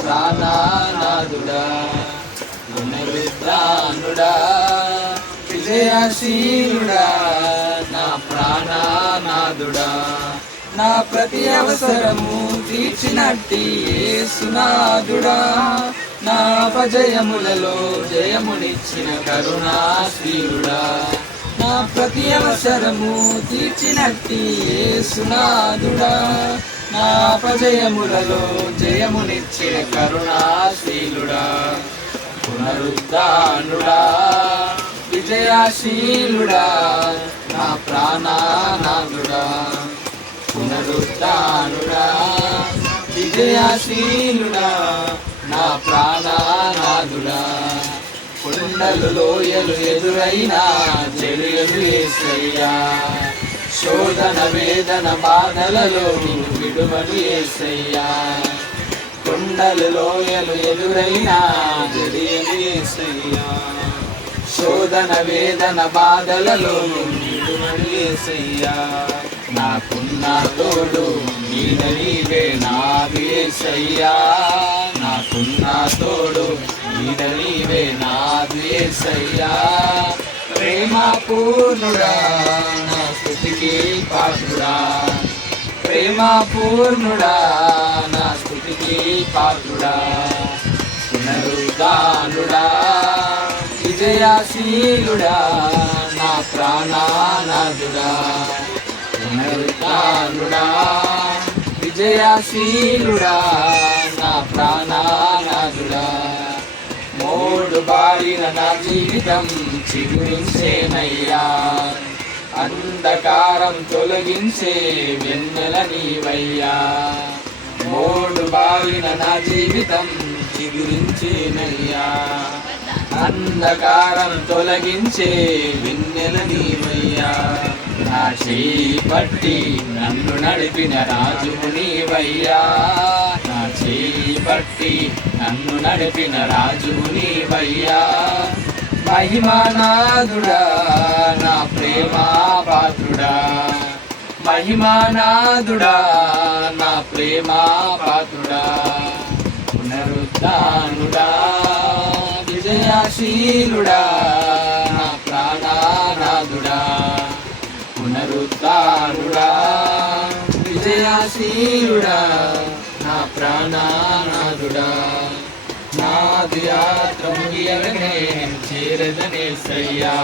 ప్రాణనాథుడా, పునరుద్ధానుడా, విజయశీలుడా, నా ప్రాణనాథుడా. నా ప్రతి అవసరము తీర్చినట్టి యేసునాథుడా, నా అపజయములలో జయమునిచ్చిన కరుణాశీలుడా. నా ప్రతి అవసరము తీర్చినట్టి యేసునాథుడా, నా అపజయములలో జయమునిచ్చిన కరుణాశీలుడా. పునరుద్ధానుడా, విజయశీలుడా, నా ప్రాణనాథుడా. పునరుద్ధానుడా, విజయశీలుడా, నా ప్రాణనాథుడా. కొండలు లోయలు ఎదురైనా చెలియలు యేసయ్యా, శోధన వేదన బాధలలో విడువను యేసయ్యా. కొండలు లోయలు ఎదురైనా చెలియలు యేసయ్యా, శోధన వేదన బాధలలో విడువను యేసయ్యా. నాకున్న తోడు నీవే నాది యేసయ్యా, నాకున్న తోడు నీవే నాది యేసయ్యా. ప్రేమ పూర్ణుడా, నా స్తుతికి పాత్రుడా, ప్రేమ పూర్ణుడా, నా స్తుతికి పాత్రుడా. పునరుద్ధానుడా, విజయశీలుడా, నా ప్రాణనాథుడా. పునరుద్ధానుడా, విజయశీలుడా, నా ప్రాణనాథుడా. మోడు బారిన నా జీవితం చిగురించేనయ్యా, అంధకారం తొలగించే వెన్నెల నీవయ్యా. మోడు బారిన నా జీవితం చిగురించేనయ్యా, అంధకారం తొలగించే వెన్నెల నీవయ్యా. నా చేయి పట్టి నన్ను నడిపిన రాజువు నీవయ్యా, నా చేయి పట్టి నన్ను నడిపిన రాజువు నీవయ్యా. మహిమానాథుడా, నా ప్రేమా పాత్రుడా, మహిమానాథుడా, నా ప్రేమా పాత్రుడా. పునరుద్ధానుడా, విజయశీలుడా, నా ప్రాణనాథుడా. పునరుద్ధానుడా, విజయశీలుడా, నా ప్రాణనాథుడా. నాది యాత్ర ముగియగనే చేరదనేసయ్యా,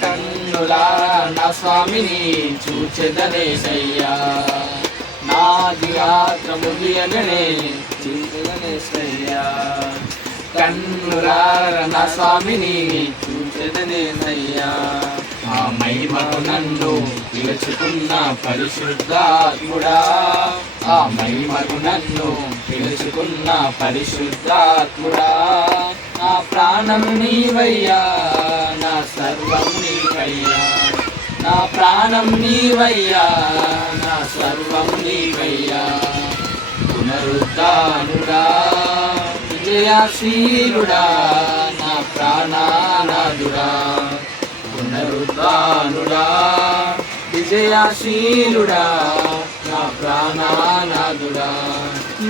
కన్నులారా నా స్వామిని చూచెదనేసయ్యా. నాది యాత్ర ముగియగనే చేరదనేసయ్యా, కన్నులారా నా స్వామిని చూచెదనేసయ్యా. ఆ మహిమకు నన్ను పిలుచుకున్న పరిశుద్ధాత్ముడా, ఆ మహిమకు నన్ను పిలుచుకున్న పరిశుద్ధాత్ముడా. నా ప్రాణం నీవయ్యా, నా సర్వం నీవయ్యా, నా ప్రాణం నీవయ్యా, నా సర్వం నీవయ్యా. పునరుద్ధానుడా, విజయశీలుడా, నా ప్రాణనాథుడా. పునరుద్ధానుడా, విజయశీలుడా, నా ప్రాణనాథుడా.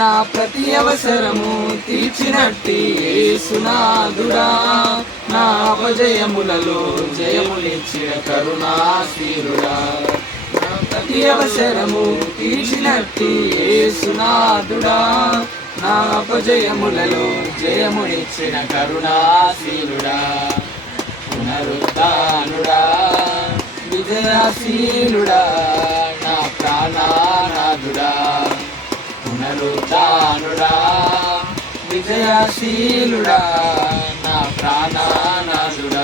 నా ప్రతి అవసరము తీర్చినట్టి యేసునాథుడా, నా అపజయములలో జయమునిచ్చిన కరుణాశీలుడా. నా ప్రతి అవసరము తీర్చినట్టి యేసునాథుడా, నా అపజయములలో జయమునిచ్చిన కరుణాశీలుడా. పునరుద్ధానుడా, విజయశీలుడా, నా ప్రాణనాథుడా. పునరుద్ధానుడా, విజయశీలుడా, నా ప్రాణనాథుడా.